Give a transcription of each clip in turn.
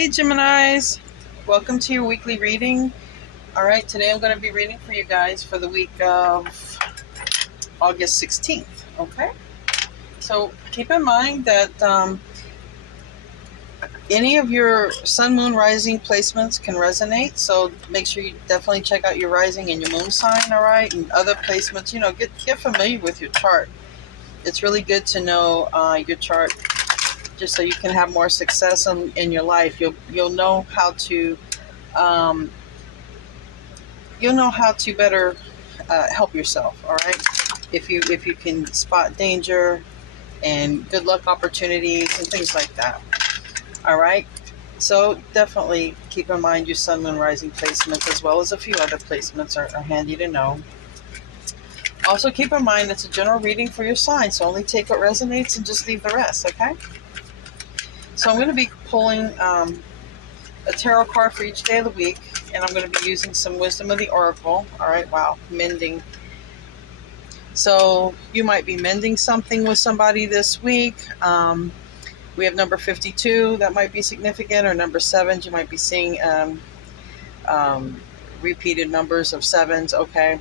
Hey Geminis, welcome to your weekly reading. All right, today I'm going to be reading for you guys for the week of August 16th. Okay, so keep in mind that any of your sun, moon, rising placements can resonate. So make sure you definitely check out your rising and your moon sign. All right, and other placements. Get familiar with your chart. It's really good to know your chart, just so you can have more success in your life. You'll know how to um, better help yourself. All right, if you can spot danger and good luck opportunities and things like that. All right, so definitely keep in mind your sun, moon, rising placements, as well as a few other placements are handy to know. Also keep in mind it's a general reading for your sign, so only take what resonates and just leave the rest. Okay, so I'm going to be pulling a tarot card for each day of the week, and I'm going to be using some wisdom of the oracle. All right, wow, mending. So you might be mending something with somebody this week. We have number 52, that might be significant, or number 7. You might be seeing repeated numbers of 7s. Okay,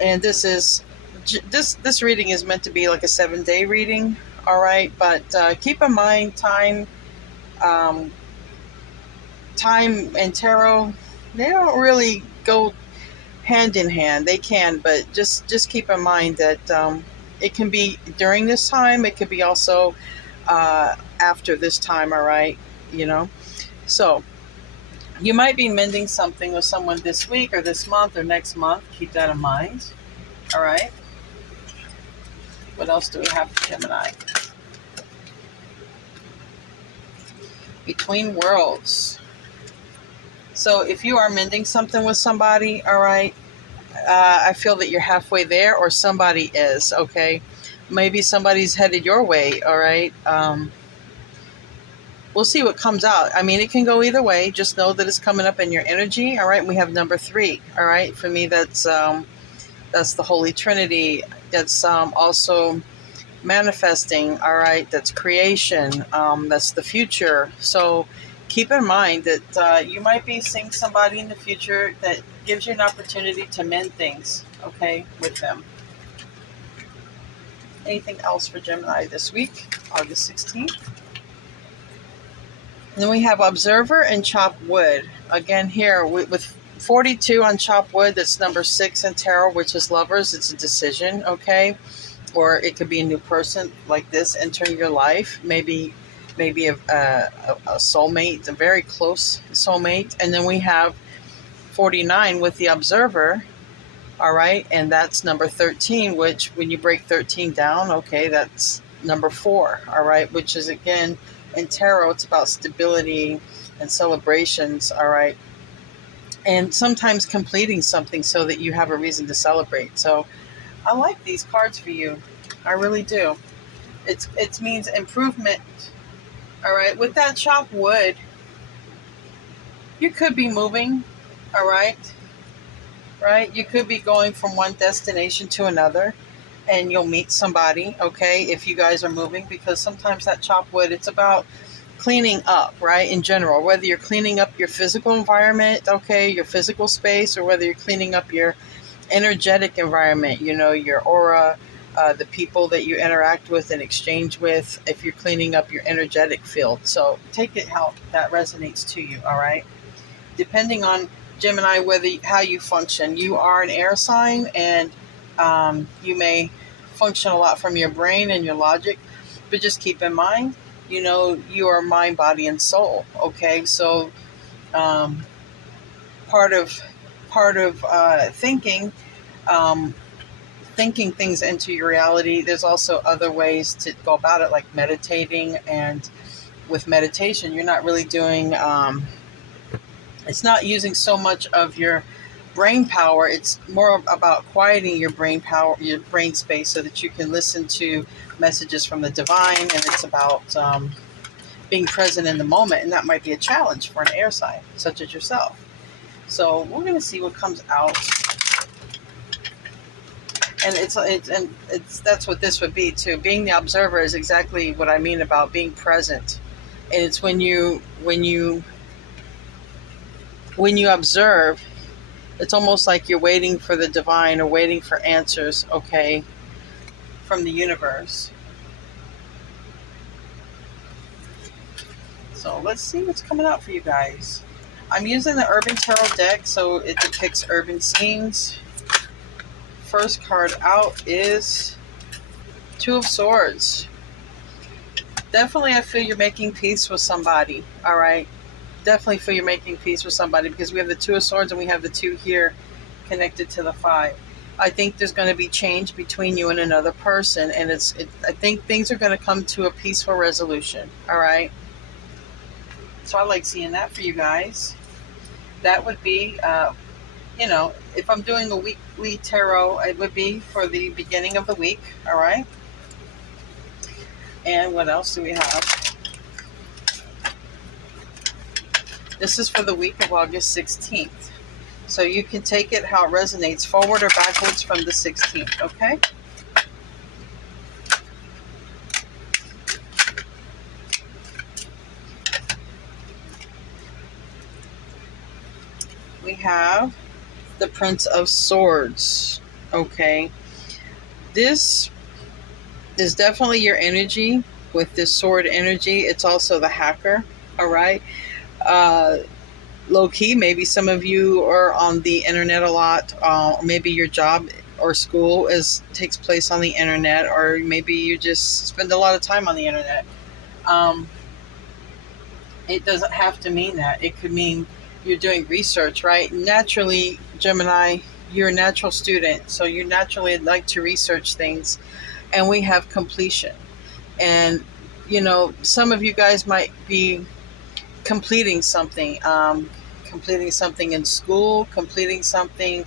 and this reading is meant to be like a 7-day reading. All right, but keep in mind um, time and tarot, they don't really go hand in hand. They can, but just keep in mind that it can be during this time. It could be also after this time. All right, so you might be mending something with someone this week or this month or next month. Keep that in mind. All right, what else do we have for Gemini? Between worlds. So if you are mending something with somebody, all right, I feel that you're halfway there, or somebody is. Okay, maybe somebody's headed your way. All right, we'll see what comes out. I mean, it can go either way. Just know that it's coming up in your energy. All right, and we have number 3. All right, for me, that's the Holy Trinity. That's also manifesting. All right, that's creation. That's the future. So keep in mind that you might be seeing somebody in the future that gives you an opportunity to mend things, okay, with them. Anything else for Gemini this week, August 16th? And then we have Observer and Chop Wood. Again, here with 42 on Chop Wood, that's number 6 in tarot, which is lovers. It's a decision, okay? Or it could be a new person like this entering your life. Maybe a soulmate, a very close soulmate. And then we have 49 with the Observer. All right, and that's number 13, which when you break 13 down, okay, that's number 4. All right, which is, again, in tarot, it's about stability and celebrations. All right, and sometimes completing something so that you have a reason to celebrate. So I like these cards for you. I really do. It means improvement. All right, with that Chop Wood, you could be moving. All right, you could be going from one destination to another, and you'll meet somebody, okay, if you guys are moving, because sometimes that Chop Wood, it's about cleaning up, right, in general, whether you're cleaning up your physical environment, okay, your physical space, or whether you're cleaning up your energetic environment, your aura, the people that you interact with and exchange with, if you're cleaning up your energetic field. So take it how that resonates to you. All right, depending on Gemini, how you function. You are an air sign, and you may function a lot from your brain and your logic, but just keep in mind, you are mind, body, and soul. Okay, so part of thinking, thinking things into your reality. There's also other ways to go about it, like meditating. And with meditation, you're not really doing. It's not using so much of your brain power. It's more about quieting your brain power, your brain space, so that you can listen to messages from the divine. And it's about being present in the moment, and that might be a challenge for an air sign such as yourself. So we're going to see what comes out, and it's that's what this would be too. Being the observer is exactly what I mean about being present. And it's when you observe, it's almost like you're waiting for the divine or waiting for answers, okay, from the universe. So let's see what's coming out for you guys. I'm using the Urban Tarot deck, so it depicts urban scenes. First card out is Two of Swords. Definitely, I feel you're making peace with somebody, all right? Definitely feel you're making peace with somebody, because we have the Two of Swords and we have the 2 here connected to the 5. I think there's going to be change between you and another person, and I think things are going to come to a peaceful resolution, all right? So I like seeing that for you guys. That would be, if I'm doing a weekly tarot, it would be for the beginning of the week, all right? And what else do we have? This is for the week of August 16th. So you can take it how it resonates, forward or backwards from the 16th, okay? We have the Prince of Swords, okay? This is definitely your energy with this sword energy. It's also the hacker, all right? Low key, maybe some of you are on the internet a lot. Maybe your job or school takes place on the internet, or maybe you just spend a lot of time on the internet. It doesn't have to mean that. It could mean you're doing research, right? Naturally, Gemini, you're a natural student, so you naturally like to research things. And we have completion. And, some of you guys might be completing something in school, completing something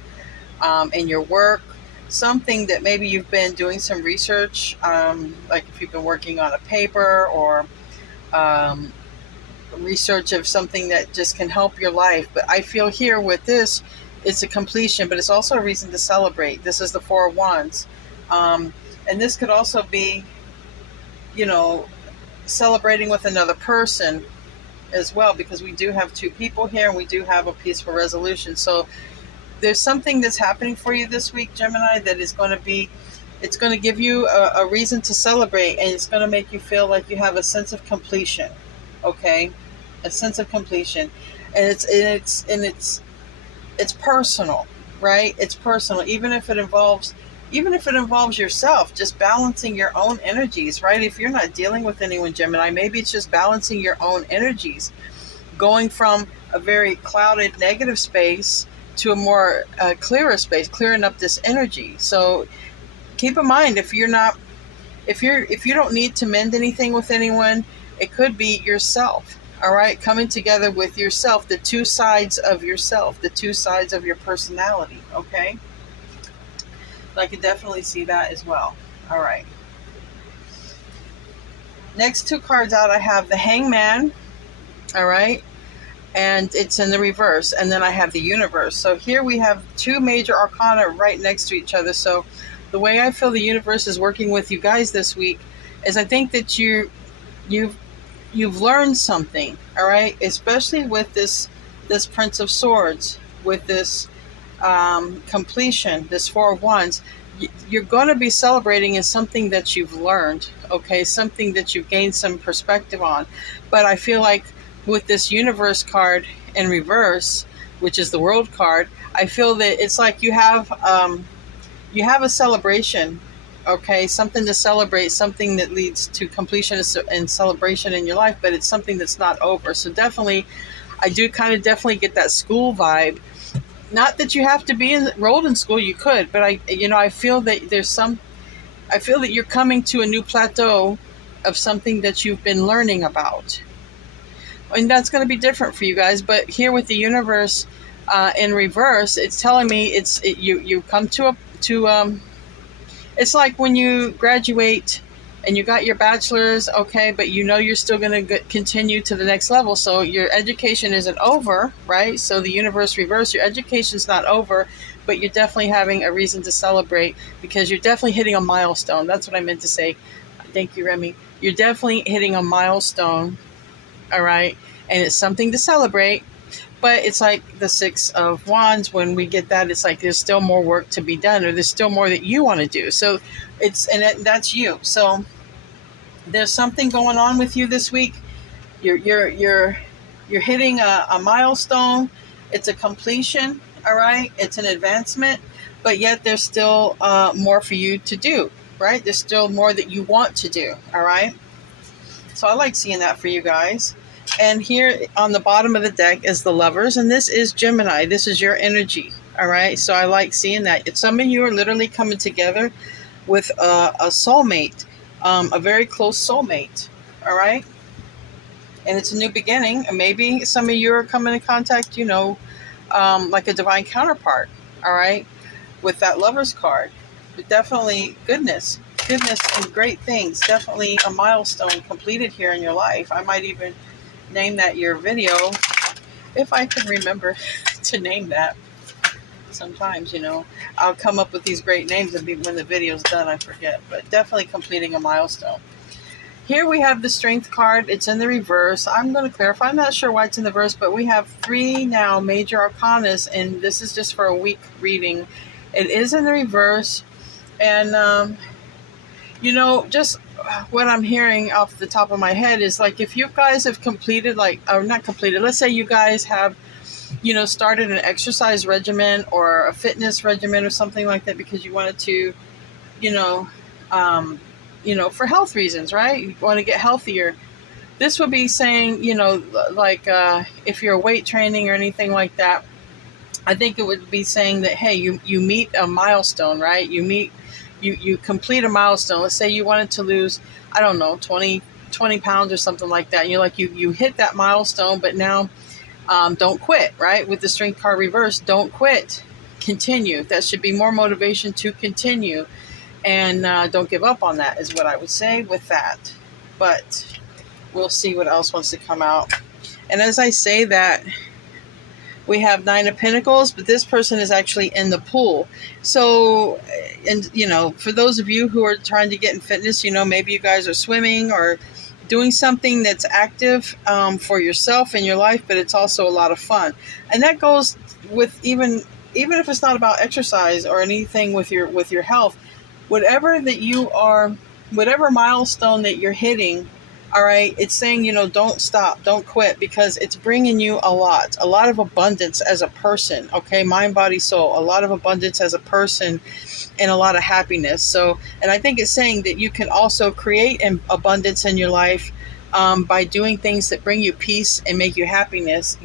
in your work, something that maybe you've been doing some research, like if you've been working on a paper, or research of something that just can help your life. But I feel here with this, it's a completion, but it's also a reason to celebrate. This is the 4 of Wands. And this could also be, celebrating with another person as well, because we do have 2 people here and we do have a peaceful resolution. So there's something that's happening for you this week, Gemini, that is going to it's going to give you a reason to celebrate, and it's going to make you feel like you have a sense of completion, okay? A sense of completion. And it's personal, right? It's personal, even if it involves yourself, just balancing your own energies, right? If you're not dealing with anyone, Gemini, maybe it's just balancing your own energies, going from a very clouded negative space to a more clearer space, clearing up this energy. So keep in mind, if you don't need to mend anything with anyone, it could be yourself, all right? Coming together with yourself, the 2 sides of yourself, the 2 sides of your personality, okay? I can definitely see that as well. All right. Next 2 cards out, I have the Hangman, all right? And it's in the reverse. And then I have the Universe. So here we have 2 major arcana right next to each other. So the way I feel the universe is working with you guys this week is, I think that you've learned something, all right? Especially with this Prince of Swords, with this completion, this 4 of Wands. You're going to be celebrating in something that you've learned, okay? Something that you've gained some perspective on. But I feel like with this Universe card in reverse, which is the World card, I feel that it's like you have a celebration, okay? Something to celebrate, something that leads to completion and celebration in your life, but it's something that's not over. So definitely, I do kind of definitely get that school vibe. Not that you have to be enrolled in school, you could, but I feel that I feel that you're coming to a new plateau of something that you've been learning about. And that's going to be different for you guys. But here with the Universe in reverse, it's telling me you come to it's like when you graduate and you got your bachelor's, okay, but you're still going to continue to the next level. So your education isn't over, right? So the Universe reverse, your education's not over, but you're definitely having a reason to celebrate, because you're definitely hitting a milestone. That's what I meant to say. Thank you, Remy. You're definitely hitting a milestone all right? And it's something to celebrate. But it's like the Six of Wands. When we get that, it's like there's still more work to be done, or there's still more that you want to do. So that's you. So there's something going on with you this week. You're hitting a milestone. It's a completion, all right? It's an advancement, but yet there's still more for you to do, right? There's still more that you want to do, all right? So I like seeing that for you guys. And here on the bottom of the deck is the Lovers, and this is Gemini. This is your energy, all right? So I like seeing that. Some of you are literally coming together with a soulmate, a very close soulmate, all right? And it's a new beginning. And maybe some of you are coming in contact, like a divine counterpart, all right, with that Lovers card. But definitely goodness and great things. Definitely a milestone completed here in your life. I might even name that your video, if I can remember to name that. Sometimes, I'll come up with these great names and when the video's done, I forget. But definitely completing a milestone. Here we have the Strength card. It's in the reverse. I'm going to clarify. I'm not sure why it's in the reverse, but we have 3 now major arcanas, and this is just for a week reading. It is in the reverse, and just what I'm hearing off the top of my head is like if you guys have completed, let's say you guys have, started an exercise regimen or a fitness regimen or something like that because you wanted to, for health reasons, right? You want to get healthier. This would be saying, if you're weight training or anything like that, I think it would be saying that, hey, you meet a milestone, right? You complete a milestone. Let's say you wanted to lose, 20 pounds or something like that. And you're like, you hit that milestone, but now don't quit, right? With the Strength card reverse, don't quit. Continue. That should be more motivation to continue. And don't give up on that is what I would say with that. But we'll see what else wants to come out. And as I say that, we have 9 of Pentacles, but this person is actually in the pool. So, and for those of you who are trying to get in fitness, maybe you guys are swimming or doing something that's active for yourself in your life, but it's also a lot of fun. And that goes with even if it's not about exercise or anything with your health, whatever milestone that you're hitting, all right, it's saying, don't stop, don't quit, because it's bringing you a lot of abundance as a person, okay? Mind, body, soul, a lot of abundance as a person and a lot of happiness. So, and I think it's saying that you can also create an abundance in your life by doing things that bring you peace and bring you happiness.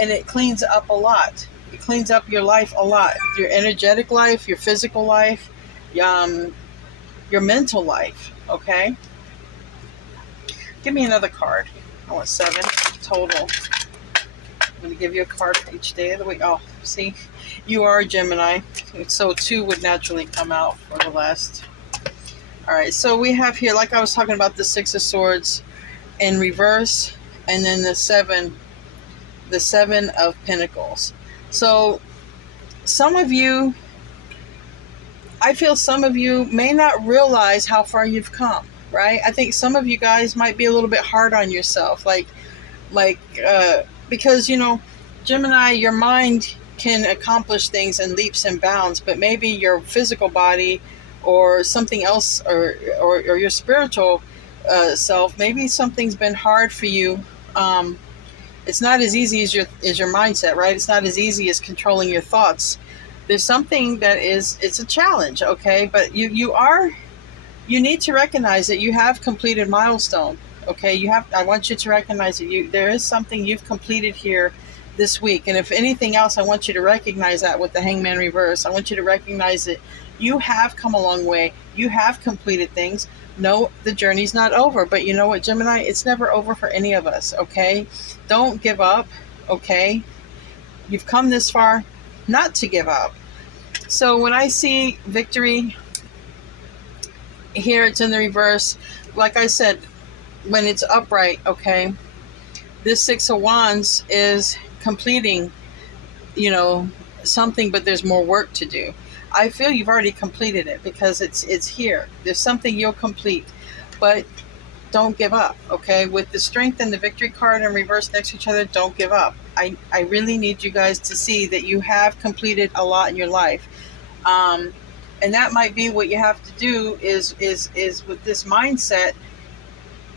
And it cleans up a lot. It cleans up your life a lot. Your energetic life, your physical life, your mental life, okay? Give me another card. I want 7 total. I'm going to give you a card for each day of the week. Oh, see, you are a Gemini. So 2 would naturally come out for the last. All right, so we have here, like I was talking about, the 6 of Swords in reverse, and then the 7 of Pentacles. So I feel some of you may not realize how far you've come. Right? I think some of you guys might be a little bit hard on yourself, because, Gemini, your mind can accomplish things in leaps and bounds, but maybe your physical body or something else, or your spiritual self, maybe something's been hard for you. It's not as easy as your mindset, right? It's not as easy as controlling your thoughts. There's something that it's a challenge, okay? But you need to recognize that you have completed milestone. Okay, I want you to recognize that there is something you've completed here this week. And if anything else, I want you to recognize that with the Hangman reverse. I want you to recognize that you have come a long way. You have completed things. No, the journey's not over. But you know what, Gemini? It's never over for any of us, okay? Don't give up, okay? You've come this far not to give up. So when I see victory, here it's in the reverse. Like I said, when it's upright, okay, this 6 of Wands is completing, something, but there's more work to do. I feel you've already completed it because it's here. There's something you'll complete, but don't give up, okay? With the Strength and the Victory card in reverse next to each other, don't give up. I really need you guys to see that you have completed a lot in your life. And that might be what you have to do is with this mindset,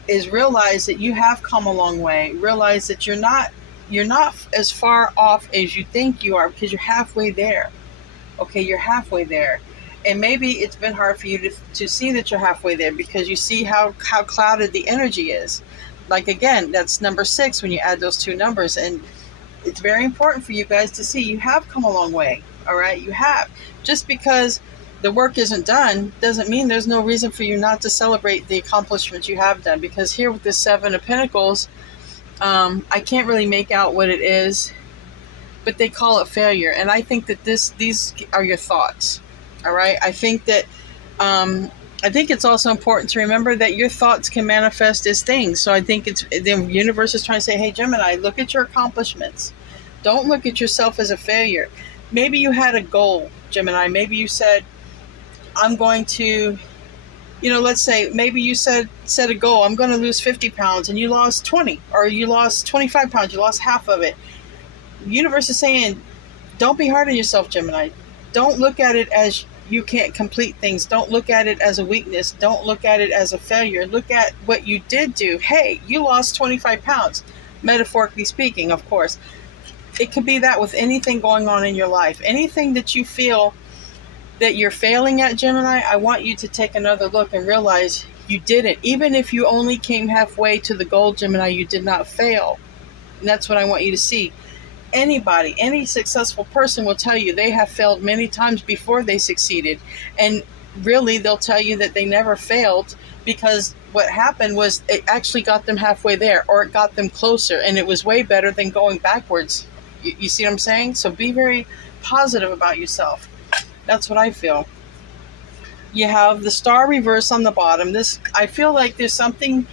is realize that you have come a long way. Realize that you're not as far off as you think you are, because you're halfway there. Okay, you're halfway there. And maybe it's been hard for you to see that you're halfway there, because you see how clouded the energy is. Like, again, that's number 6 when you add those two numbers. And it's very important for you guys to see you have come a long way. All right, you have. Just because the work isn't done doesn't mean there's no reason for you not to celebrate the accomplishments you have done. Because here with the 7 of Pentacles, I can't really make out what it is, but they call it failure. And I think that these are your thoughts. All right. I think that I think it's also important to remember that your thoughts can manifest as things. So I think the universe is trying to say, hey, Gemini, look at your accomplishments. Don't look at yourself as a failure. Maybe you had a goal, Gemini. Maybe you said, I'm going to, let's say maybe you set a goal. I'm going to lose 50 pounds and you lost 20, or you lost 25 pounds. You lost half of it. The universe is saying, don't be hard on yourself, Gemini. Don't look at it as you can't complete things. Don't look at it as a weakness. Don't look at it as a failure. Look at what you did do. Hey, you lost 25 pounds, metaphorically speaking, of course. It could be that with anything going on in your life. Anything that you feel that you're failing at, Gemini, I want you to take another look and realize you didn't. Even if you only came halfway to the goal, Gemini, you did not fail. And that's what I want you to see. Anybody, any successful person will tell you they have failed many times before they succeeded. And really, they'll tell you that they never failed, because what happened was it actually got them halfway there, or it got them closer, and it was way better than going backwards. You see what I'm saying? So be very positive about yourself. That's what I feel. You have the Star reverse on the bottom. This, I feel like there's something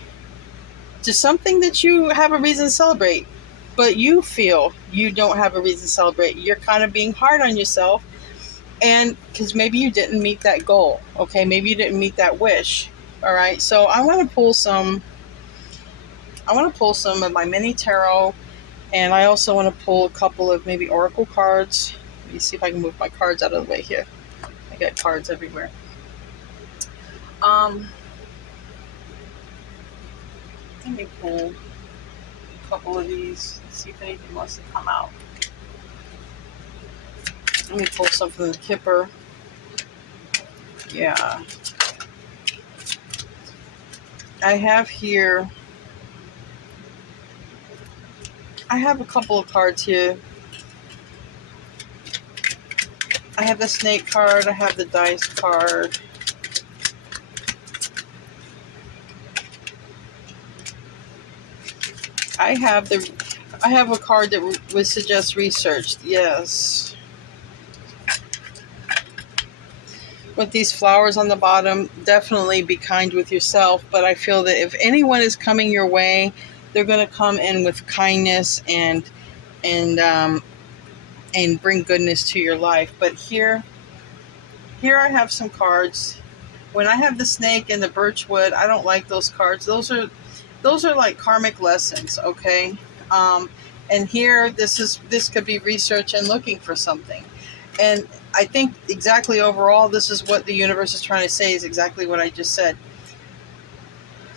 that you have a reason to celebrate, but you feel you don't have a reason to celebrate. You're kind of being hard on yourself, and because maybe you didn't meet that goal. Okay, maybe you didn't meet that wish. All right, so I want to pull some of my mini tarot, and I also want to pull a couple of maybe oracle cards. Let me see if I can move my cards out of the way here. I got cards everywhere. Let me pull a couple of these, see if anything wants to come out. Let me pull some from the Kipper. Yeah. I have here, I have a couple of cards here. I have the Snake card, I have the Dice card. I have a card that would suggest research. Yes. With these flowers on the bottom, definitely be kind with yourself. But I feel that if anyone is coming your way, they're going to come in with kindness and bring goodness to your life. But here I have some cards. When I have the Snake and the Birchwood, I don't like those cards. Those are like karmic lessons, okay? And here, this could be research and looking for something. And I think exactly overall, this is what the universe is trying to say, is exactly what I just said.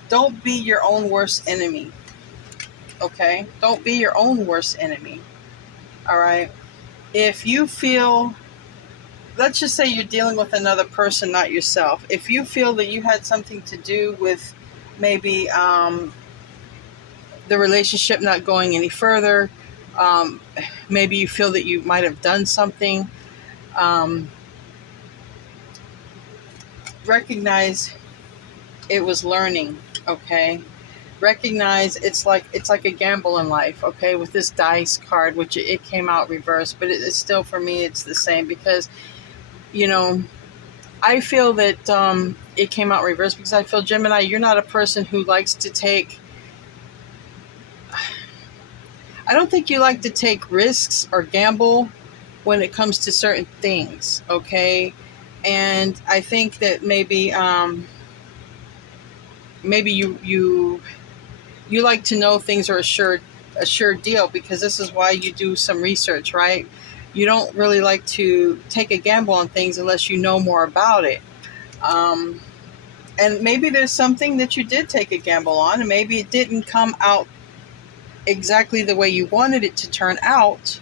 Don't be your own worst enemy, okay? Don't be your own worst enemy, all right? If you feel, let's just say you're dealing with another person, not yourself. If you feel that you had something to do with maybe the relationship not going any further, maybe you feel that you might have done something, recognize it was learning, okay? Recognize it's like a gamble in life, okay? With this Dice card, which it came out reversed, but it's still, for me, it's the same, because I feel that it came out reversed because I feel, Gemini, you're not a person who likes to take, I don't think you like to take risks or gamble when it comes to certain things, okay? And I think that maybe maybe you like to know things are a sure deal, because this is why you do some research, right? You don't really like to take a gamble on things unless you know more about it. Um, and maybe there's something that you did take a gamble on, and maybe it didn't come out exactly the way you wanted it to turn out.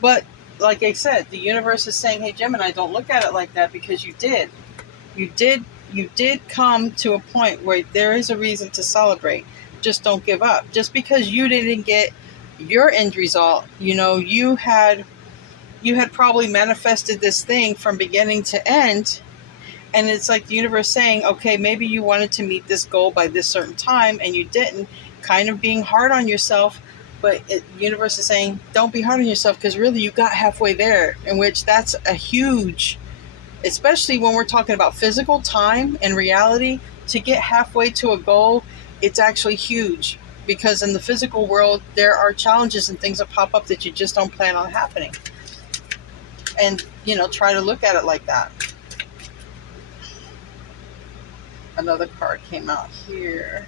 But like I said, the universe is saying, hey, Gemini, don't look at it like that, because you did. You did come to a point where there is a reason to celebrate. Just don't give up. Just because you didn't get your end result, you had probably manifested this thing from beginning to end. And it's like the universe saying, okay, maybe you wanted to meet this goal by this certain time and you didn't, kind of being hard on yourself. But the universe is saying, don't be hard on yourself, because really you got halfway there, in which that's a huge, especially when we're talking about physical time and reality, to get halfway to a goal, it's actually huge. Because in the physical world, there are challenges and things that pop up that you just don't plan on happening. And, try to look at it like that. Another card came out here.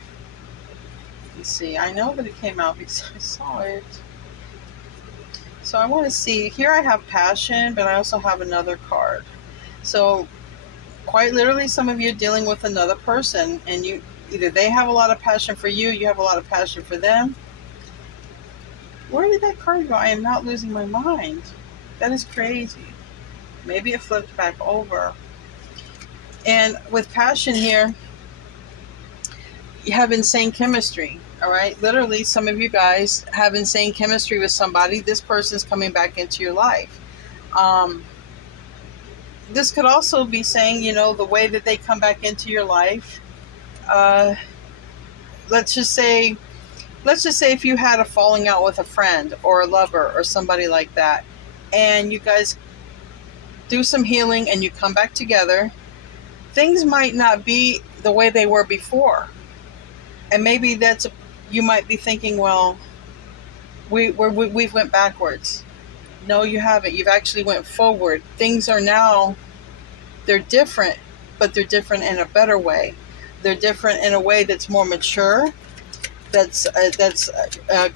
You see, I know that it came out because I saw it. So I want to see, here I have passion, but I also have another card. So quite literally, some of you are dealing with another person, and either they have a lot of passion for you, you have a lot of passion for them. Where did that card go? I am not losing my mind. That is crazy. Maybe it flipped back over. And with passion here, you have insane chemistry. All right. Literally, some of you guys have insane chemistry with somebody. This person's coming back into your life. This could also be saying, the way that they come back into your life. Let's just say if you had a falling out with a friend or a lover or somebody like that, and you guys do some healing and you come back together, things might not be the way they were before. And maybe you might be thinking, well, we've went backwards. No, you haven't. You've actually went forward. Things are now, they're different, but they're different in a better way. They're different in a way that's more mature, that's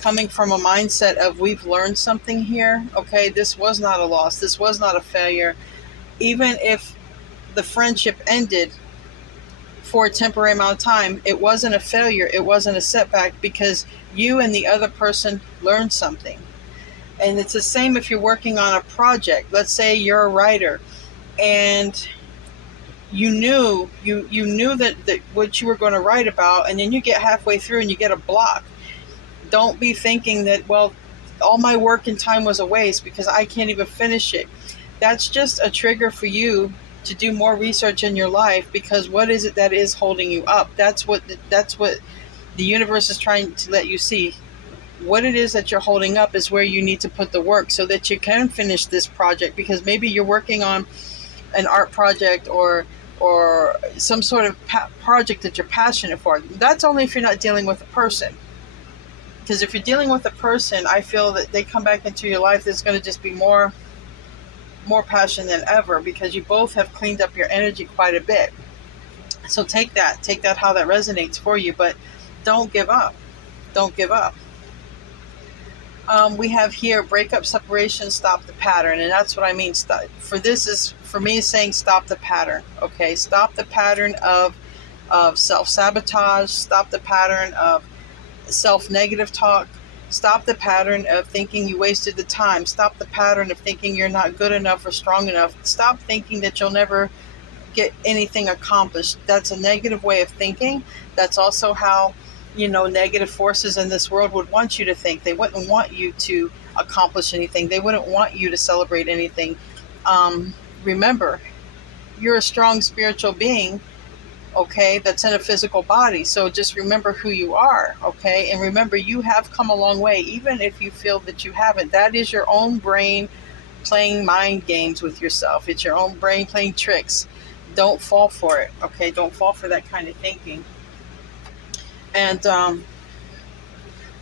coming from a mindset of, we've learned something here. Okay, this was not a loss. This was not a failure. Even if the friendship ended for a temporary amount of time, it wasn't a failure. It wasn't a setback, because you and the other person learned something. And it's the same if you're working on a project. Let's say you're a writer, and you knew that what you were going to write about, and then you get halfway through and you get a block. Don't be thinking that, well, all my work and time was a waste because I can't even finish it. That's just a trigger for you to do more research in your life, because what is it that is holding you up? That's what the universe is trying to let you see. What it is that you're holding up is where you need to put the work so that you can finish this project, because maybe you're working on an art project or some sort of project that you're passionate for. That's only if you're not dealing with a person. Because if you're dealing with a person, I feel that they come back into your life, there's going to just be more passion than ever, because you both have cleaned up your energy quite a bit. So take that how that resonates for you, but don't give up. Don't give up. We have here breakup, separation, stop the pattern. And that's what I mean. For me, saying stop the pattern. Okay. Stop the pattern of self-sabotage. Stop the pattern of self-negative talk. Stop the pattern of thinking you wasted the time. Stop the pattern of thinking you're not good enough or strong enough. Stop thinking that you'll never get anything accomplished. That's a negative way of thinking. That's also how negative forces in this world would want you to think. They wouldn't want you to accomplish anything. They wouldn't want you to celebrate anything. Remember, you're a strong spiritual being, okay, that's in a physical body. So just remember who you are, okay? And remember, you have come a long way, even if you feel that you haven't. That is your own brain playing mind games with yourself. It's your own brain playing tricks. Don't fall for it, okay? Don't fall for that kind of thinking. And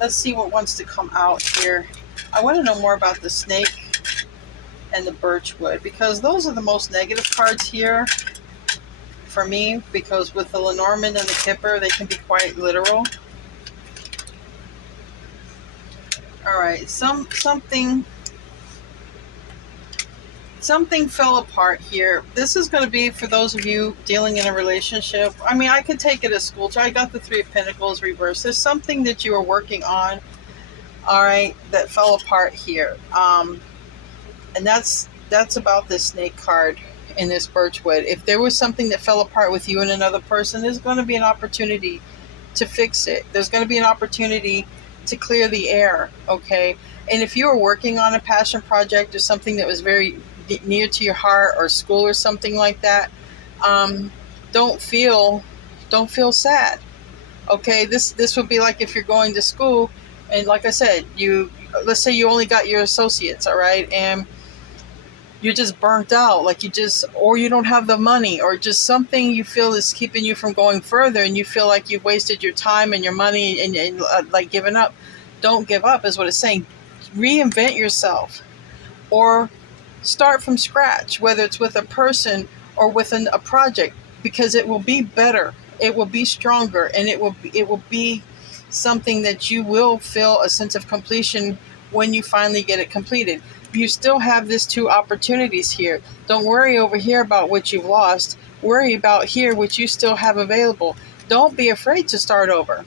let's see what wants to come out here. I want to know more about the snake and the birchwood, because those are the most negative cards here for me, because with the Lenormand and the Kipper, they can be quite literal. All right, something fell apart here. This is going to be for those of you dealing in a relationship. I mean, I could take it as school. I got the Three of Pentacles reversed. There's something that you are working on, all right, that fell apart here. And that's about this snake card in this birchwood. If there was something that fell apart with you and another person, there's going to be an opportunity to fix it. There's going to be an opportunity to clear the air, okay? And if you are working on a passion project or something that was very near to your heart, or school or something like that, don't feel sad, okay? This would be like if you're going to school, and like I said, let's say you only got your associates, all right, and you're just burnt out, or you don't have the money, or just something you feel is keeping you from going further, and you feel like you've wasted your time and your money and like giving up. Don't give up is what it's saying. Reinvent yourself, or start from scratch, whether it's with a person or with a project, because it will be better, it will be stronger, and it will be something that you will feel a sense of completion when you finally get it completed. You still have these two opportunities here. Don't worry over here about what you've lost. Worry about here what you still have available. Don't be afraid to start over.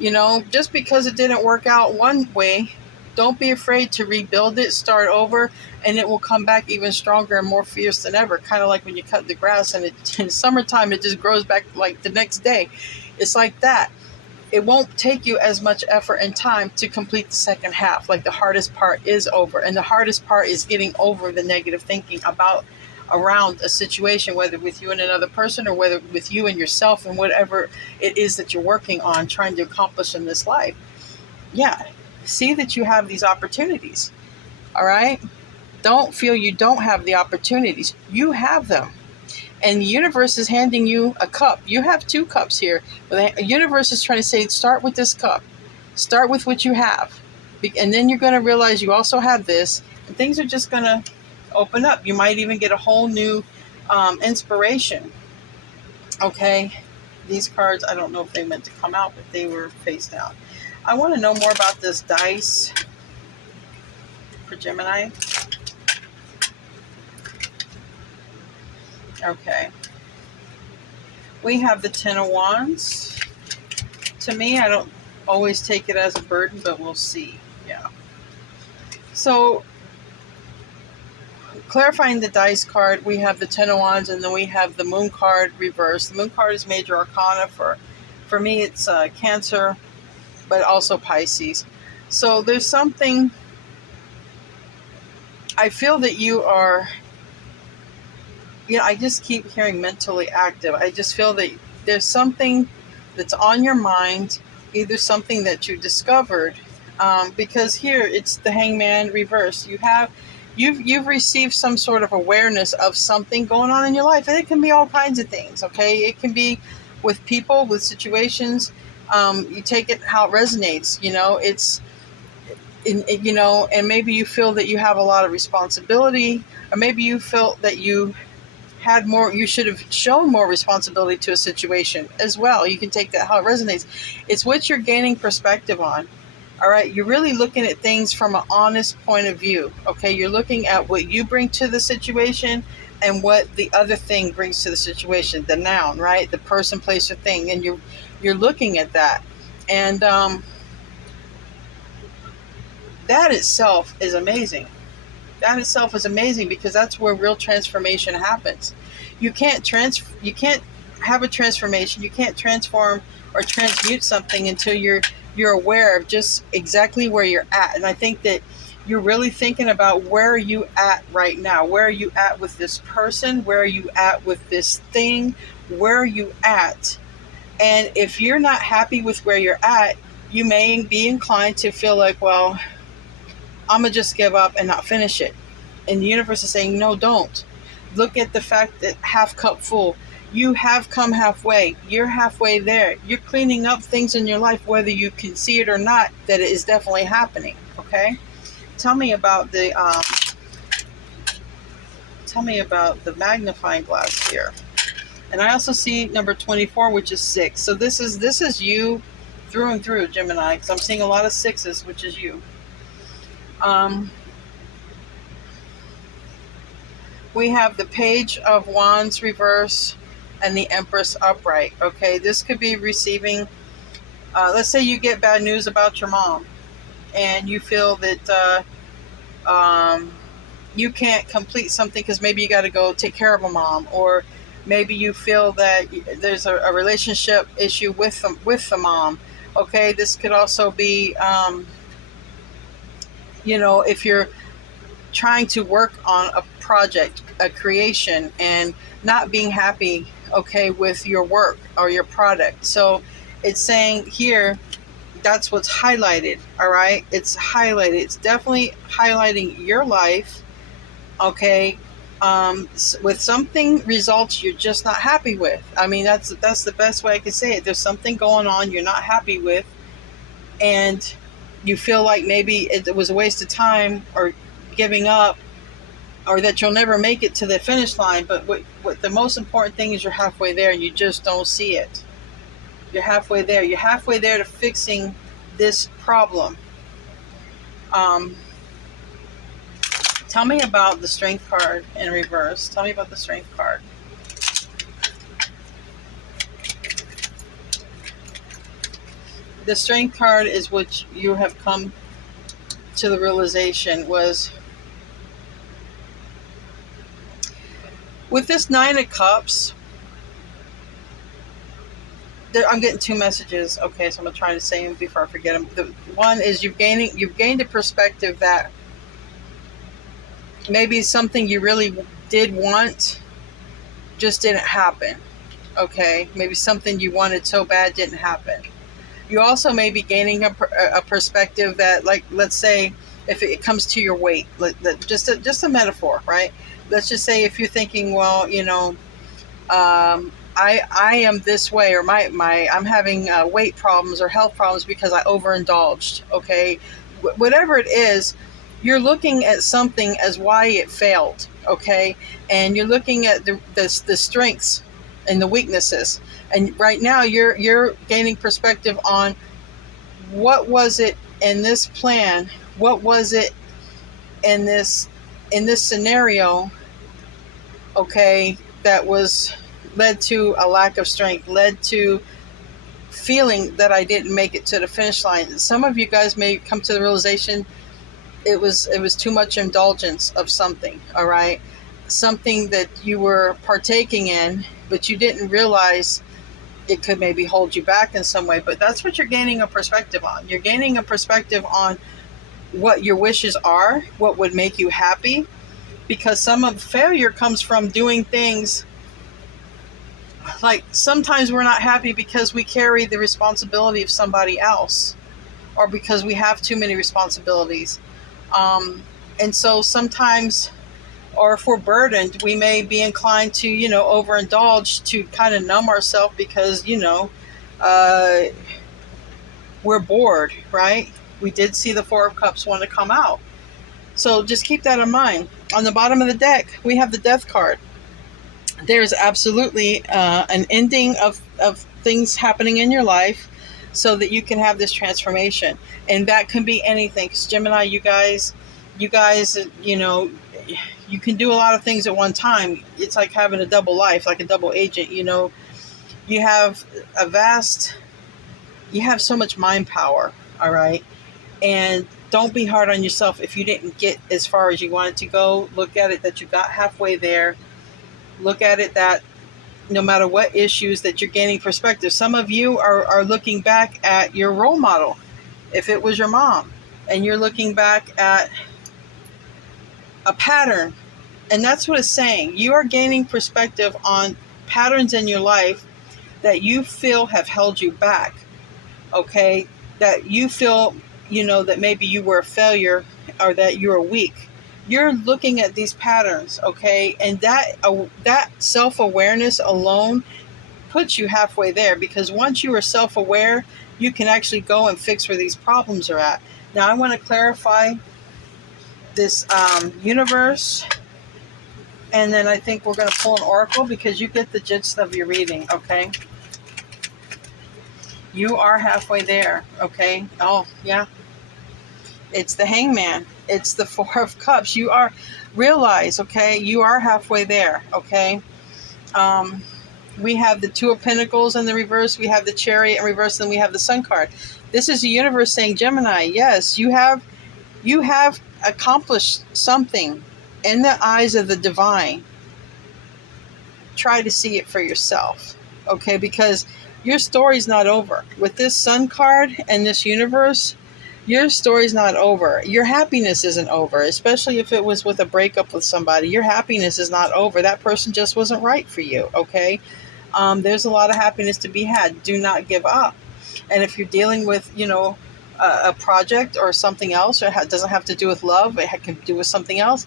Just because it didn't work out one way, don't be afraid to rebuild it, start over, and it will come back even stronger and more fierce than ever. Kind of like when you cut the grass and in summertime, it just grows back like the next day. It's like that. It won't take you as much effort and time to complete the second half. Like, the hardest part is over. And the hardest part is getting over the negative thinking around a situation, whether with you and another person, or whether with you and yourself, and whatever it is that you're working on, trying to accomplish in this life. Yeah. See that you have these opportunities. All right. Don't feel you don't have the opportunities. You have them. And the universe is handing you a cup. You have two cups here. The universe is trying to say, start with this cup. Start with what you have. And then you're going to realize you also have this. And things are just going to open up. You might even get a whole new inspiration. Okay. These cards, I don't know if they meant to come out, but they were face down. I want to know more about this dice for Gemini. Okay. We have the Ten of Wands. To me, I don't always take it as a burden, but we'll see. Yeah. So, clarifying the dice card, we have the Ten of Wands, and then we have the Moon card reversed. The Moon card is major arcana. For me, it's Cancer, but also Pisces. So there's something, I feel that you are, I just keep hearing mentally active. I just feel that there's something that's on your mind, either something that you discovered, because here it's the Hangman reversed. You've received some sort of awareness of something going on in your life, and it can be all kinds of things. Okay, it can be with people, with situations. You take it how it resonates. And maybe you feel that you have a lot of responsibility, or maybe you felt that you should have shown more responsibility to a situation as well. You can take that how it resonates. It's what you're gaining perspective on. All right. You're really looking at things from an honest point of view. Okay. You're looking at what you bring to the situation and what the other thing brings to the situation. The noun, right? The person, place, or thing. And you're looking at that. And that itself is amazing. That itself is amazing, because that's where real transformation happens. You can't have a transformation. You can't transform or transmute something until you're aware of just exactly where you're at. And I think that you're really thinking about, where are you at right now? Where are you at with this person? Where are you at with this thing? Where are you at? And if you're not happy with where you're at, you may be inclined to feel like, well, I'm going to just give up and not finish it. And the universe is saying, no, don't. Look at the fact that half cup full. You have come halfway. You're halfway there. You're cleaning up things in your life, whether you can see it or not, that it is definitely happening. Okay? Tell me about the magnifying glass here. And I also see number 24, which is 6. So this is you through and through, Gemini, because I'm seeing a lot of 6s, which is you. We have the Page of Wands reverse and the Empress upright. Okay, this could be receiving, let's say you get bad news about your mom and you feel that you can't complete something because maybe you got to go take care of a mom, or maybe you feel that there's a relationship issue with the mom. Okay, this could also be, if you're trying to work on a project, a creation, and not being happy, okay, with your work or your product. So it's saying here, that's what's highlighted, all right? It's highlighted. It's definitely highlighting your life, okay, with something results you're just not happy with. I mean, that's the best way I can say it. There's something going on you're not happy with, and you feel like maybe it was a waste of time or giving up, or that you'll never make it to the finish line. But what the most important thing is, you're halfway there and you just don't see it. You're halfway there. You're halfway there to fixing this problem. Tell me about the Strength card in reverse. Tell me about the Strength card. The Strength card is what you have come to the realization was, with this Nine of Cups, I'm getting two messages. Okay, so I'm gonna try to say them before I forget them. The one is you've gained a perspective that maybe something you really did want just didn't happen. Okay, maybe something you wanted so bad didn't happen. You also may be gaining a perspective that, like, let's say if it comes to your weight, just a metaphor, right? Let's just say if you're thinking, well, I am this way, or I'm having weight problems or health problems because I overindulged. Okay, whatever it is, you're looking at something as why it failed. Okay, and you're looking at the strengths and the weaknesses. And right now you're gaining perspective on what was it in this plan, what was it in this scenario, okay, that was led to a lack of strength, led to feeling that I didn't make it to the finish line. Some of you guys may come to the realization it was too much indulgence of something, all right? Something that you were partaking in, but you didn't realize it could maybe hold you back in some way. But that's what you're gaining a perspective on. You're gaining a perspective on what your wishes are, what would make you happy, because some of the failure comes from doing things like, sometimes we're not happy because we carry the responsibility of somebody else, or because we have too many responsibilities. And so sometimes, or if we're burdened, we may be inclined to, overindulge to kind of numb ourselves because, we're bored, right? We did see the Four of Cups want to come out. So just keep that in mind. On the bottom of the deck, we have the Death card. There's absolutely an ending of things happening in your life so that you can have this transformation. And that can be anything. Because Gemini, you guys, you can do a lot of things at one time. It's like having a double life, like a double agent. You have you have so much mind power, all right? And don't be hard on yourself if you didn't get as far as you wanted to go. Look at it that you got halfway there. Look at it that no matter what issues, that you're gaining perspective. Some of you are looking back at your role model, if it was your mom, and you're looking back at a pattern. And that's what it's saying. You are gaining perspective on patterns in your life that you feel have held you back. Okay, that you feel, that maybe you were a failure or that you were weak. You're looking at these patterns, okay, and that self-awareness alone puts you halfway there, because once you are self-aware, you can actually go and fix where these problems are at. Now, I want to clarify this universe And then I think we're going to pull an oracle because you get the gist of your reading, okay? You are halfway there, okay? Oh, yeah. It's the Hangman. It's the Four of Cups. You are, realize, okay, you are halfway there, okay? We have the Two of Pentacles in the reverse. We have the Chariot in reverse, and we have the Sun card. This is the universe saying, Gemini, yes, you have accomplished something in the eyes of the divine. Try to see it for yourself, okay? Because your story's not over. With this Sun card and this universe, your story's not over. Your happiness isn't over, especially if it was with a breakup with somebody. Your happiness is not over. That person just wasn't right for you, okay? There's a lot of happiness to be had. Do not give up. And if you're dealing with, a project or something else, or it doesn't have to do with love, it can do with something else,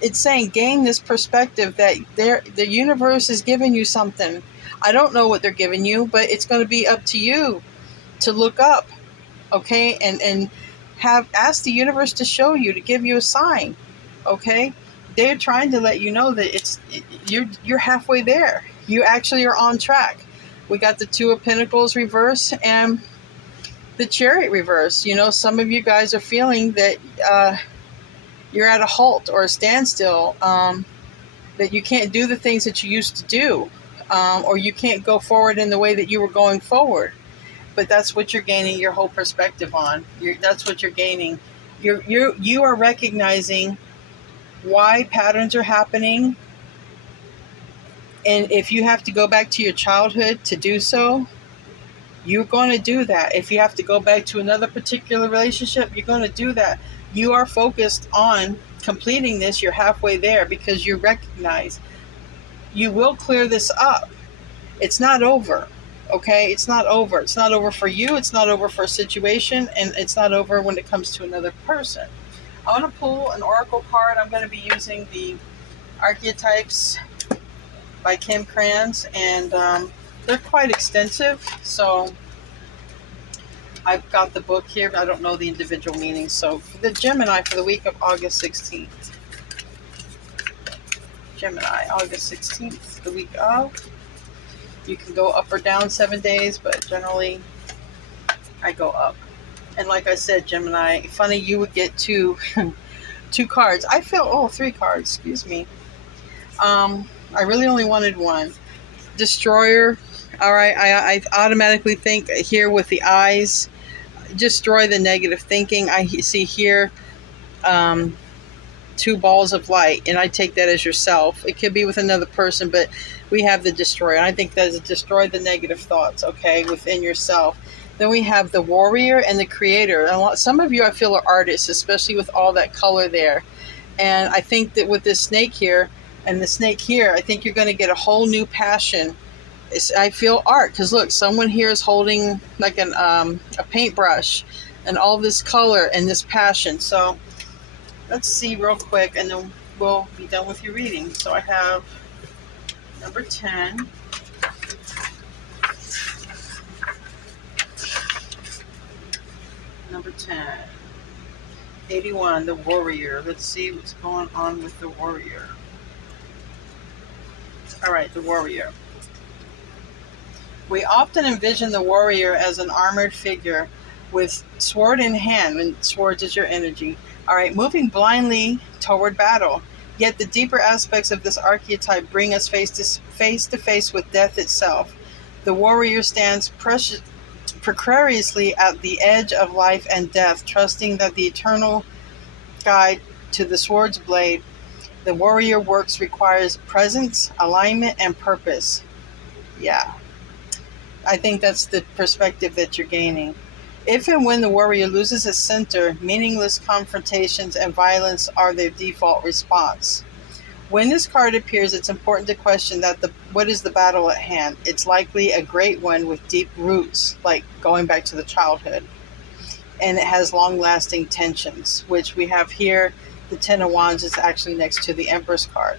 it's saying gain this perspective that the universe is giving you something. I don't know what they're giving you, but it's going to be up to you to look up, okay, and ask the universe to show you, to give you a sign, okay? They're trying to let you know that you're halfway there. You actually are on track. We got the Two of Pentacles reverse and the Chariot reverse. Some of you guys are feeling that you're at a halt or a standstill, that you can't do the things that you used to do, or you can't go forward in the way that you were going forward. But that's what you're gaining your whole perspective on. That's what you're gaining. You are recognizing why patterns are happening. And if you have to go back to your childhood to do so, you're going to do that. If you have to go back to another particular relationship, you're going to do that. You are focused on completing this. You're halfway there because you recognize you will clear this up. It's not over, okay? It's not over. It's not over for you. It's not over for a situation. And it's not over when it comes to another person. I want to pull an oracle card. I'm going to be using the Archetypes by Kim Kranz, and they're quite extensive, so I've got the book here, but I don't know the individual meanings. So for the Gemini for the week of August 16th. Gemini, August 16th, the week of. You can go up or down 7 days, but generally I go up. And like I said, Gemini, funny you would get two cards. I feel, 3 cards, excuse me. I really only wanted one. Destroyer. All right. I automatically think here with the eyes, destroy the negative thinking. I see here 2 balls of light, and I take that as yourself. It could be with another person, but we have the destroyer. And I think that is destroy the negative thoughts, okay, within yourself. Then we have the warrior and the creator. And some of you, I feel, are artists, especially with all that color there. And I think that with this snake here, and the snake here, I think you're going to get a whole new passion. I feel art, because look, someone here is holding like a paintbrush and all this color and this passion. So let's see real quick, and then we'll be done with your reading. So I have number 10. Number 10. 81, the warrior. Let's see what's going on with the warrior. All right, the warrior. We often envision the warrior as an armored figure with sword in hand, and swords is your energy. All right, moving blindly toward battle. Yet the deeper aspects of this archetype bring us face to face with death itself. The warrior stands precariously at the edge of life and death, trusting that the eternal guide to the sword's blade. The warrior works requires presence, alignment, and purpose. Yeah. I think that's the perspective that you're gaining. If and when the warrior loses his center, meaningless confrontations and violence are their default response. When this card appears, it's important to question what is the battle at hand. It's likely a great one with deep roots, like going back to the childhood. And it has long-lasting tensions, which we have here. The Ten of Wands is actually next to the Empress card.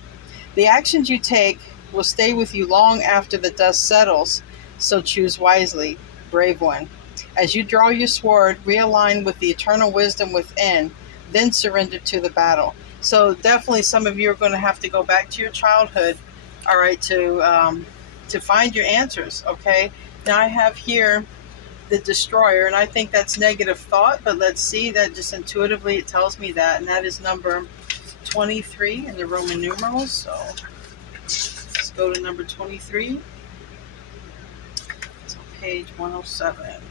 The actions you take will stay with you long after the dust settles, so choose wisely, brave one. As you draw your sword, realign with the eternal wisdom within, then surrender to the battle. So definitely some of you are going to have to go back to your childhood, all right, to find your answers, okay? Now I have here the destroyer, and I think that's negative thought, but let's see, that just intuitively it tells me that, and that is number 23 in the Roman numerals. So let's go to number 23. It's on page 107.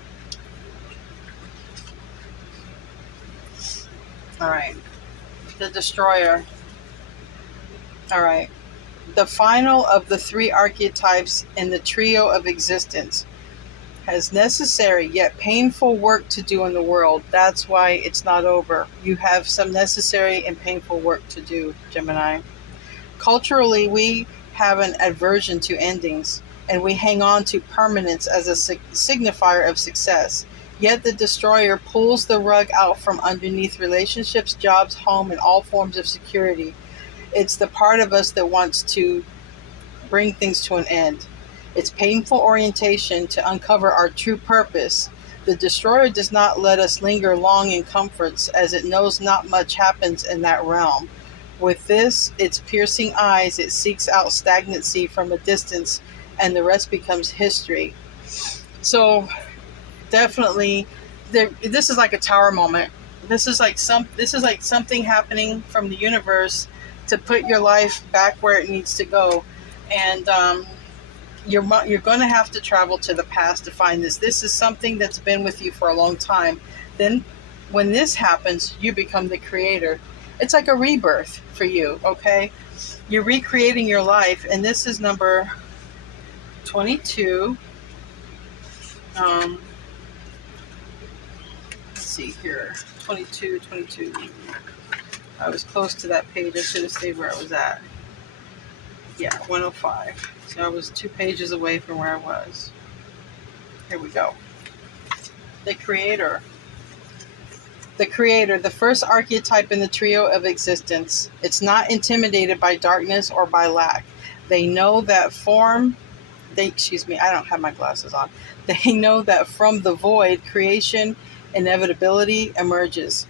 All right, the destroyer. All right, the final of the three archetypes in the trio of existence has necessary yet painful work to do in the world. That's why it's not over. You have some necessary and painful work to do, Gemini. Culturally, we have an aversion to endings, and we hang on to permanence as a signifier of success. Yet the destroyer pulls the rug out from underneath relationships, jobs, home, and all forms of security. It's the part of us that wants to bring things to an end. It's painful orientation to uncover our true purpose. The destroyer does not let us linger long in comforts, as it knows not much happens in that realm. With its piercing eyes, it seeks out stagnancy from a distance, and the rest becomes history. So definitely, this is like a tower moment. This is like something happening from the universe to put your life back where it needs to go, and you're going to have to travel to the past to find this. This is something that's been with you for a long time. Then when this happens, you become the creator. It's like a rebirth for you, okay? You're recreating your life, and this is number 22. Let's see here. 22. I was close to that page. I should have stayed where I was at. Yeah, 105. So I was 2 pages away from where I was. Here we go. The creator. The creator, the first archetype in the trio of existence. It's not intimidated by darkness or by lack. They know that I don't have my glasses on. They know that from the void, creation, inevitability emerges.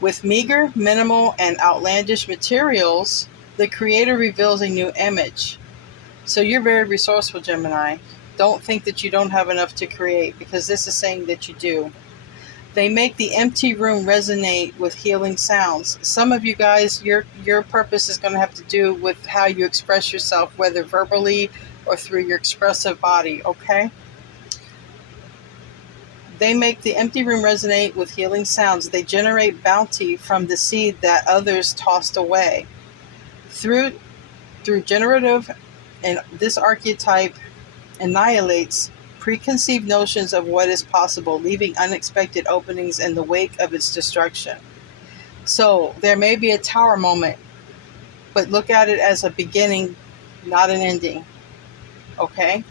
With meager, minimal, and outlandish materials, the creator reveals a new image. So you're very resourceful, Gemini. Don't think that you don't have enough to create, because this is saying that you do. They make the empty room resonate with healing sounds. Some of you guys, your purpose is going to have to do with how you express yourself, whether verbally or through your expressive body, okay? They make the empty room resonate with healing sounds. They generate bounty from the seed that others tossed away. Through generative, and this archetype annihilates preconceived notions of what is possible, leaving unexpected openings in the wake of its destruction. So there may be a tower moment, but look at it as a beginning, not an ending. Okay?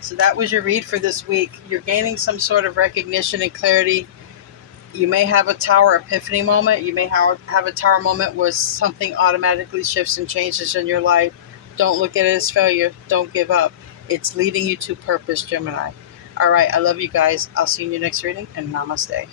So that was your read for this week. You're gaining some sort of recognition and clarity. You may have a tower epiphany moment. You may have a tower moment where something automatically shifts and changes in your life. Don't look at it as failure. Don't give up. It's leading you to purpose, Gemini. All right. I love you guys. I'll see you in your next reading, and namaste.